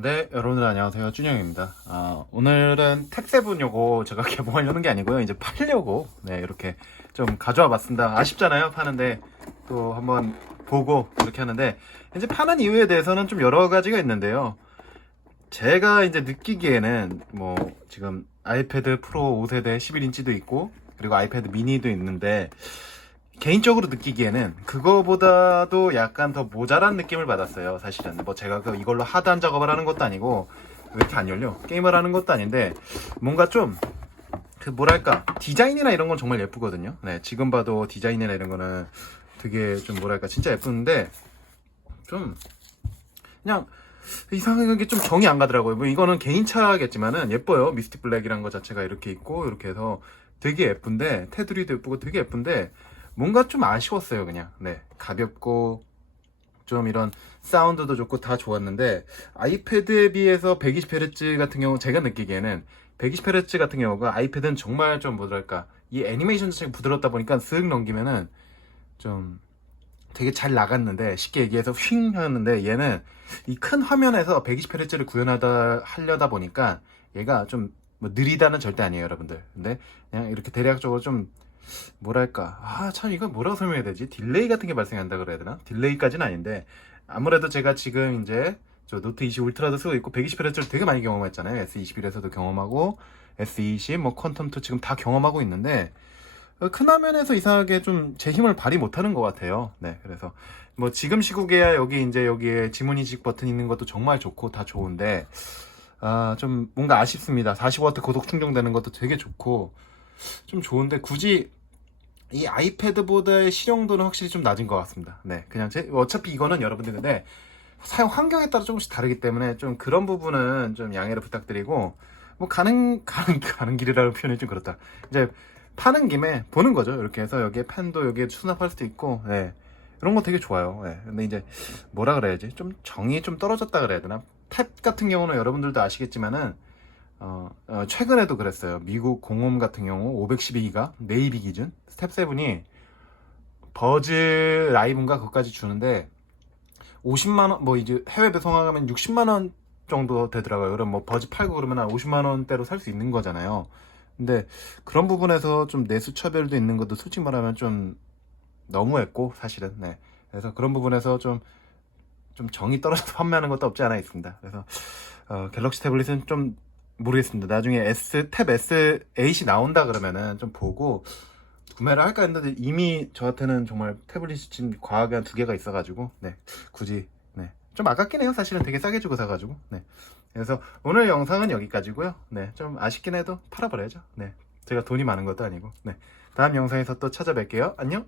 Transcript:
네, 여러분들 안녕하세요. 준영입니다. 아, 오늘은 탭세븐 요거 제가 개봉하려는 게 아니고요. 이제 팔려고, 네, 이렇게 좀 가져와 봤습니다. 아쉽잖아요, 파는데. 또 한번 보고 이렇게 하는데, 이제 파는 이유에 대해서는 좀 여러 가지가 있는데요. 제가 이제 느끼기에는 뭐, 지금 아이패드 프로 5세대 11인치도 있고, 그리고 아이패드 미니도 있는데, 개인적으로 느끼기에는 그거보다도 약간 더 모자란 느낌을 받았어요. 사실은 뭐 제가 그 이걸로 하드한 작업을 하는 것도 아니고 왜 이렇게 안 열려? 게임을 하는 것도 아닌데 뭔가 좀 그 뭐랄까 디자인이나 이런 건 정말 예쁘거든요. 네 지금 봐도 디자인이나 이런 거는 되게 좀 뭐랄까 진짜 예쁜데 좀 그냥 이상하게 좀 정이 안 가더라고요. 뭐 이거는 개인차겠지만은 예뻐요. 미스틱 블랙이란 거 자체가 이렇게 있고 이렇게 해서 되게 예쁜데 테두리도 예쁘고 되게 예쁜데 뭔가 좀 아쉬웠어요, 그냥. 네. 가볍고, 좀 이런 사운드도 좋고 다 좋았는데, 아이패드에 비해서 120Hz 같은 경우, 제가 느끼기에는 120Hz 같은 경우가 아이패드는 정말 좀 뭐랄까, 이 애니메이션 자체가 부드럽다 보니까 쓱 넘기면은 좀 되게 잘 나갔는데, 쉽게 얘기해서 휙 하는데, 얘는 이 큰 화면에서 120Hz를 구현하다, 하려다 보니까 얘가 좀 뭐 느리다는 절대 아니에요, 여러분들. 근데 그냥 이렇게 대략적으로 좀 뭐랄까. 아 참 이거 뭐라고 설명해야 되지? 딜레이 같은 게 발생한다 그래야 되나? 딜레이까지는 아닌데 아무래도 제가 지금 이제 저 노트 20 울트라도 쓰고 있고 120Hz를 되게 많이 경험했잖아요. S21에서도 경험하고 S20 뭐 퀀텀 2 지금 다 경험하고 있는데 어, 큰 화면에서 이상하게 좀 제 힘을 발휘 못하는 것 같아요. 네 그래서 뭐 지금 시국에야 여기 이제 여기에 지문 인식 버튼 있는 것도 정말 좋고 다 좋은데 아 좀 뭔가 아쉽습니다. 40W 고속 충전되는 것도 되게 좋고 좀 좋은데 굳이 이 아이패드보다의 실용도는 확실히 좀 낮은 것 같습니다. 네, 그냥 제, 어차피 이거는 여러분들 근데 사용 환경에 따라 조금씩 다르기 때문에 좀 그런 부분은 좀 양해를 부탁드리고 뭐 가는 가는 가는 길이라는 표현이 좀 그렇다. 이제 파는 김에 보는 거죠. 이렇게 해서 여기에 펜도 여기에 수납할 수도 있고, 네. 이런 거 되게 좋아요. 네. 근데 이제 뭐라 그래야지? 좀 정이 좀 떨어졌다 그래야 되나? 탭 같은 경우는 여러분들도 아시겠지만은 어, 어, 최근에도 그랬어요. 미국 공홈 같은 경우 512기가 네이비 기준 스텝 7이 버즈 라이브인가 그것까지 주는데 50만 원, 뭐 이제 해외 배송하면 60만 원 정도 되더라고요. 그럼 뭐 버즈 팔고 그러면 한 50만 원대로 살 수 있는 거잖아요. 근데 그런 부분에서 좀 내수 차별도 있는 것도 솔직히 말하면 좀 너무했고 사실은 네. 그래서 그런 부분에서 좀좀 정이 떨어져서 판매하는 것도 없지 않아 있습니다. 그래서 어, 갤럭시 태블릿은 좀 모르겠습니다. 나중에 S 탭 S8이 나온다 그러면은 좀 보고 구매를 할까 했는데 이미 저한테는 정말 태블릿이 지금 과하게 한 두 개가 있어가지고 네 굳이 네 좀 아깝긴 해요. 사실은 되게 싸게 주고 사가지고 네 그래서 오늘 영상은 여기까지고요. 네 좀 아쉽긴 해도 팔아버려야죠. 네 제가 돈이 많은 것도 아니고 네 다음 영상에서 또 찾아뵐게요. 안녕.